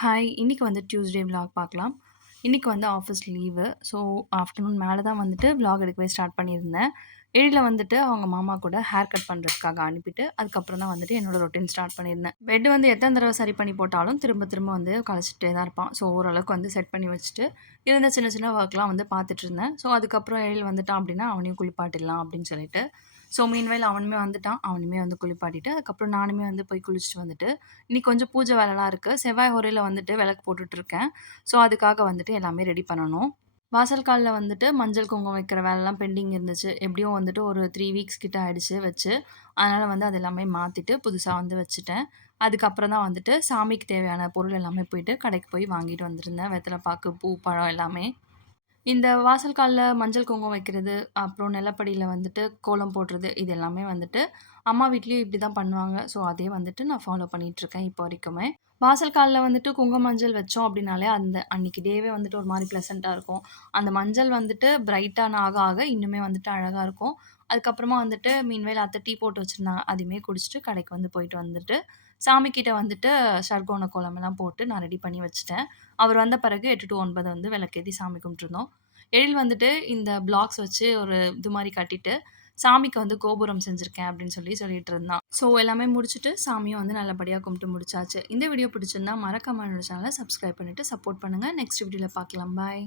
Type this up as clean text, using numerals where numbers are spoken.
Hi! இன்னைக்கு வந்து Tuesday vlog பார்க்கலாம். இன்னைக்கு வந்து ஆஃபீஸ் லீவு. ஸோ, ஆஃப்டர்நூன் மேல தான் வந்துட்டு விலாக் எடுக்கவே ஸ்டார்ட் பண்ணியிருந்தேன். எழில வந்துட்டு அவங்க மாமா கூட ஹேர் கட் பண்றதுக்காக அனுப்பிட்டு, அதுக்கப்புறம் தான் வந்துட்டு என்னோட ரொட்டீன் ஸ்டார்ட் பண்ணியிருந்தேன். பெட் வந்து எத்தன தடவ சரி பண்ணி போட்டாலும், திரும்ப திரும்ப வந்து கழச்சிட்டே தான் இருப்பான். ஸோ, ஓரளவுக்கு வந்து செட் பண்ணி வச்சுட்டு, இருந்த சின்ன சின்ன ஒர்க்லாம் வந்து பார்த்துட்டுருந்தேன். ஸோ, அதுக்கப்புறம் எழில் வந்துட்டான் அப்படின்னா, அவனையும் குளிப்பாட்டிடலாம் அப்படின்னு சொல்லிட்டு, ஸோ மீன்வைல் அவனுமே வந்துட்டான். அவனுமே வந்து குளிப்பாட்டிட்டு, அதுக்கப்புறம் நானுமே வந்து போய் குளிச்சுட்டு வந்துட்டு, இன்னைக்கு கொஞ்சம் பூஜை வேலைலாம் இருக்கு. செவ்வாய் ஹோரையில வந்துட்டு விளக்கு போட்டுட்ருக்கேன். ஸோ, அதுக்காக வந்துட்டு எல்லாமே ரெடி பண்ணணும். வாசல் கால்ல வந்துட்டு மஞ்சள், குங்குமம் வைக்கிற வேலைலாம் பெண்டிங் இருந்துச்சு. எப்படியும் வந்துட்டு ஒரு 3 வீக்ஸ் கிட்ட ஆயிடுச்சு வச்சு. அதனால வந்து அது எல்லாமே மாத்திட்டு, புதுசா வந்து வச்சுட்டேன். அதுக்கப்புறம் தான் வந்துட்டு சாமிக்கு தேவையான பொருள் எல்லாமே போயிட்டு கடைக்கு போய் வாங்கிட்டு வந்திருந்தேன். வெத்தல பாக்கு, பூ, பழம் எல்லாமே. இந்த வாசல் கால்ல மஞ்சள் குங்குமம் வைக்கிறது, அப்புறம் நிலப்படியில வந்துட்டு கோலம் போடுறது, இது எல்லாமே வந்துட்டு அம்மா வீட்லயும் இப்படி தான் பண்ணுவாங்க. ஸோ, அதே வந்துட்டு நான் ஃபாலோ பண்ணிட்டுருக்கேன் இப்போ வரைக்குமே. வாசல் கால்ல வந்துட்டு குங்கும மஞ்சள் வச்சோம் அப்படின்னாலே, அந்த அன்னைக்கு டேவே வந்துட்டு ஒரு மாரி ப்ளசன்ட்டா இருக்கும். அந்த மஞ்சள் வந்துட்டு பிரைட்டான ஆக ஆக இன்னுமே வந்துட்டு அழகா இருக்கும். அதுக்கப்புறமா வந்துட்டு மீன்வேல் அத்தை டீ போட்டு வச்சிருந்தாங்க. அதையுமே குடிச்சிட்டு கடைக்கு வந்து போயிட்டு வந்துட்டு, சாமி கிட்ட வந்துட்டு சர்க்கோன கோலமெல்லாம் போட்டு நான் ரெடி பண்ணி வச்சுட்டேன். அவர் வந்த பிறகு 8 டூ 9 வந்து விளக்கேத்தி சாமி கும்பிட்டுருந்தோம். எழில் வந்துட்டு இந்த பிளாக்ஸ் வச்சு ஒரு இது மாரி கட்டிட்டு, சாமிக்கு வந்து கோபுரம் செஞ்சிருக்கேன் அப்படின்னு சொல்லி சொல்லிட்டு இருந்தான். ஸோ எல்லாமே முடிச்சுட்டு சாமியும் வந்து நல்லபடியா கும்பிட்டு முடிச்சாச்சு. இந்த வீடியோ பிடிச்சிருந்தா மறக்காம என்னோட சேனல சப்ஸ்கிரைப் பண்ணிட்டு சப்போர்ட் பண்ணுங்க. நெக்ஸ்ட் வீடியோல பார்க்கலாம். பாய்.